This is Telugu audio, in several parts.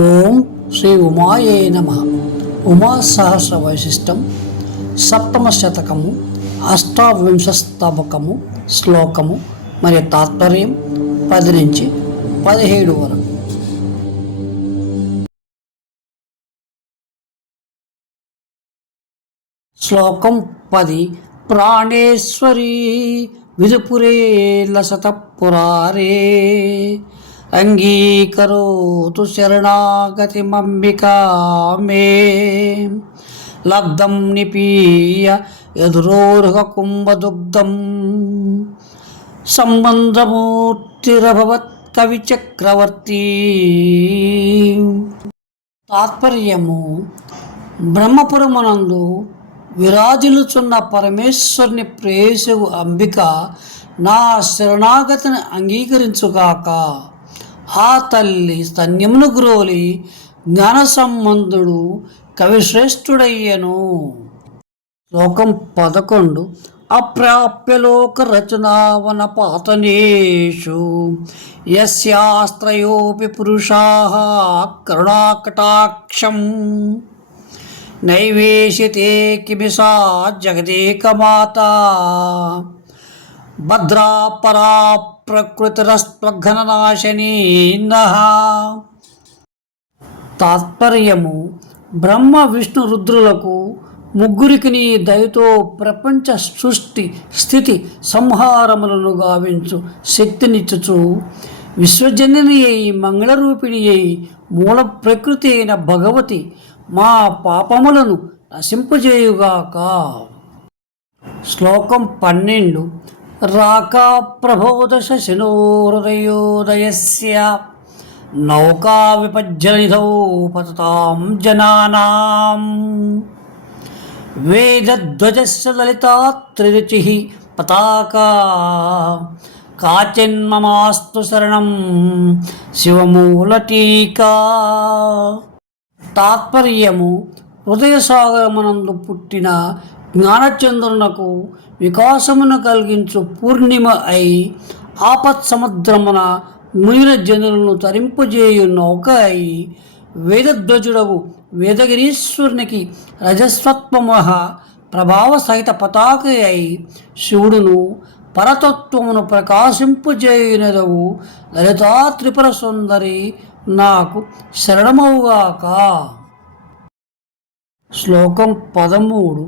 ఓం శ్రీ ఉమాయే నమ. ఉమా సహస్ర వైశిష్టం. సప్తమ శతకము అష్టావింశస్తబకము శ్లోకము మరియు తాత్పర్యం పది నుంచి పదిహేడు వరకు. శ్లోకం పది ప్రాణేశ్వరీ విదుపురే లసత పురారే. అంగీకరోతు శరణాగతి మంబికా మే. లబ్ధం నిపీయ ఎదురోరుహ కుంభదుగ్ధం. సంబంధమూర్తిరభవత్ కవి చక్రవర్తి తాత్పర్యము బ్రహ్మపురమునందు విరాజిల్లుచున్న పరమేశ్వరుని ప్రేయసు అంబిక నా శరణాగతిని అంగీకరించుగాక. ఆ తల్లి స్తన్యమును గ్రోలి జ్ఞాన సంబంధుడు కవిశ్రేష్ఠుడయ్యను. శ్లోకం పదకొండు. అప్రాప్యలోక రచనావన పాతనేషు. యస్యాస్త్రయోపి పురుషా కరుణాకటాక్షం. నైవేశితే కిమిసా జగదేకమాత. భద్రాపరా పరా తాత్పర్యము బ్రహ్మ విష్ణు రుద్రులకు ముగ్గురికి నీ దయతో ప్రపంచ సృష్టి స్థితి సంహారములను గావించు శక్తినిచ్చుచు విశ్వజనని అయి మంగళరూపిణి అయి మూల ప్రకృతి అయిన భగవతి మా పాపములను నశింపజేయుగాక. శ్లోకం పన్నెండు రాకా ప్రబోధ శశినోహృదయోదయస్య నౌకా విపజ్జలిధౌ పతతాం జనానాం వేదధ్వజస్య లలితాత్రిరుచి పతాకా కాచిన్మమాస్తు శరణం శివమూలటీకా తాత్పర్యము హృదయ సాగరమనందు పుట్టిన జ్ఞానచంద్రునకు వికాసమును కలిగించు పూర్ణిమ అయి ఆపత్ సముద్రమున మునిన జనులను తరింపజేయు నౌక అయి వేదధ్వజుడవు. వేదగిరీశ్వరునికి రజస్వత్వమహ ప్రభావ సహిత పతాక అయి శివుడును పరతత్వమును ప్రకాశింపజేయునదవు. లలితా త్రిపుర సుందరి నాకు శరణమవుగాక. శ్లోకం పదమూడు.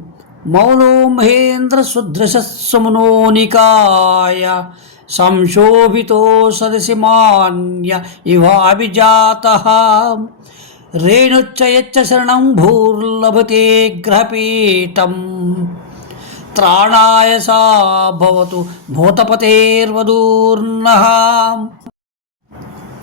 మౌనో మహేంద్రశుద్రశస్సుమునోనికాయ సంశోభితో సదసి మాన్య ఇవాభిజాత. రేణుచ్చయచ్చ శరణం భూర్లభతే గ్రహపీఠం. త్రాణాయ సా భవతు భూతపతేర్వదూర్నః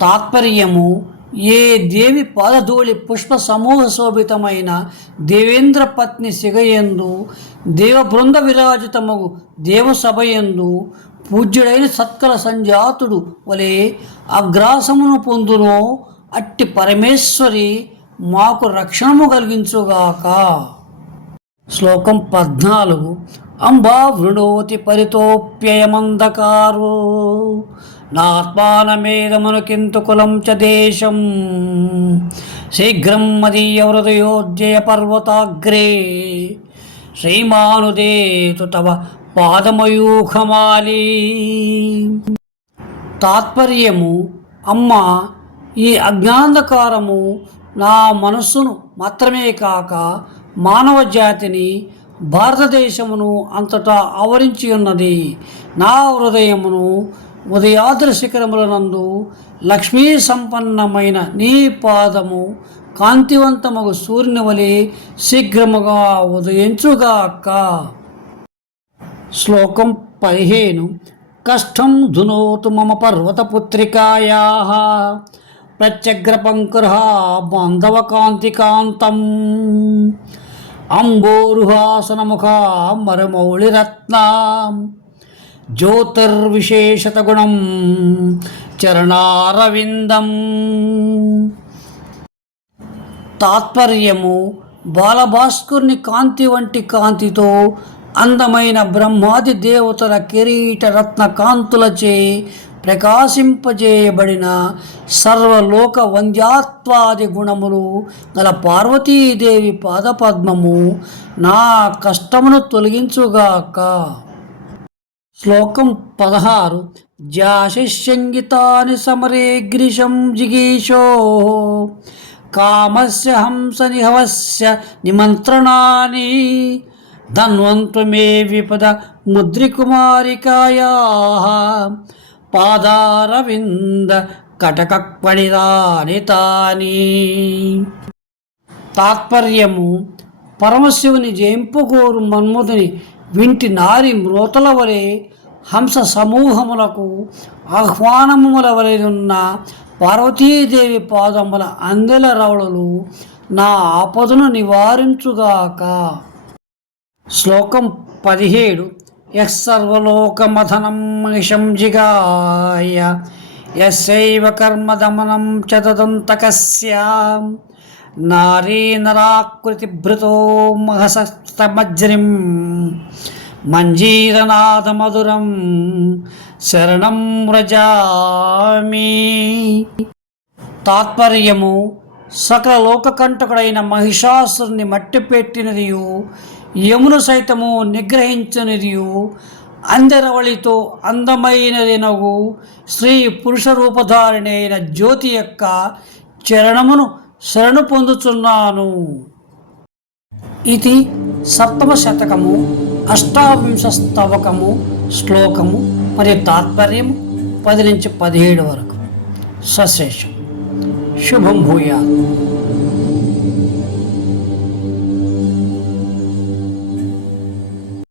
తాత్పర్యము ఏ దేవి పాదధూళి పుష్ప సమూహ శోభితమైన దేవేంద్ర పత్ని సిగయందు దేవ బృంద విరాజితమగు దేవసభయందు పూజ్యుడైన సత్కల సంజాతుడు వలె అగ్రాసమును పొందునో. అట్టి పరమేశ్వరి మాకు రక్షణము కలిగించుగాక. శ్లోకం పద్నాలుగు. అంబా వృణోతి పరితోప్యయమంధకారో. నాత్మానమేదమునకింతు కులం చ దేశం? శీఘ్రం మదీయ హృదయోద్యయ పర్వతాగ్రే. శ్రీమానుదేతు తవ పాదమయూఖమాలి. తాత్పర్యము అమ్మ ఈ అజ్ఞాంధకారము నా మనస్సును మాత్రమే కాక మానవ జాతిని భారతదేశమును అంతటా ఆవరించి ఉన్నది. నా హృదయమును ఉదయాద్ర శిఖరములనందు లక్ష్మీ సంపన్నమైన నీ పాదము కాంతివంతమగు సూర్యుని వలె శీఘ్రముగా ఉదయించుగాక. శ్లోకం పదిహేను. కష్టం ధునోతు మమ పర్వతపుత్రికాయా ప్రత్యగ్రపంకుర బాంధవకాంతికాంతం అంబోరుహాసనముఖా మరమౌళిరత్నాం జ్యోతిర్విశేషతగుణం చరణారవిందం తాత్పర్యము బాలభాస్కర్ని కాంతి వంటి కాంతితో అందమైన బ్రహ్మాది దేవతల కిరీట రత్న కాంతులచే ప్రకాశింపజేయబడిన సర్వలోక వంద్యాత్వాది గుణములు గల పార్వతీదేవి పాదపద్మము నా కష్టమును తొలగించుగాక. శ్లోకం పదహారు. జాశిష్యంగితాని సమరే గ్రీషం జిగీషో కామస్య హంస నిహవస్య నిమంత్రణాని. ధన్వంతమే విపద ముద్రికుమారికాయా. పాదారవింద కటకక్పడిదాని తాని తాత్పర్యము పరమశివుని జయింపుగోరు మన్ముదిని వింటి నారి మ్రోతల వలె హంస సమూహములకు ఆహ్వానముల వలెనున్న పార్వతీదేవి పాదముల అందెల రవళలు నా ఆపదను నివారించుగాక. శ్లోకం పదిహేడు. యస్సర్వలోకమథనం మహిషం జిగాయ యస్యైవ కర్మదమనం చ దదంతకస్య నారీ నరాకృతిభృతో మహసస్తమజ్రిం మంజీరనాథమధురం శరణం వ్రజామి తాత్పర్యము సకల లోకకంటకుడైన మహిషాసురుని మట్టిపెట్టినదియు యమును సైతము నిగ్రహించనిదియు. అందరవళితో అందమైనదినగు స్త్రీ పురుష రూపధారిణి అయిన జ్యోతి యొక్క చరణమును శరణు పొందుతున్నాను ఇది సప్తమ శతకము అష్టావింశస్తవకము శ్లోకము మరియు తాత్పర్యం పది నుంచి పదిహేడు వరకు. సశేషం. శుభం భూయాలు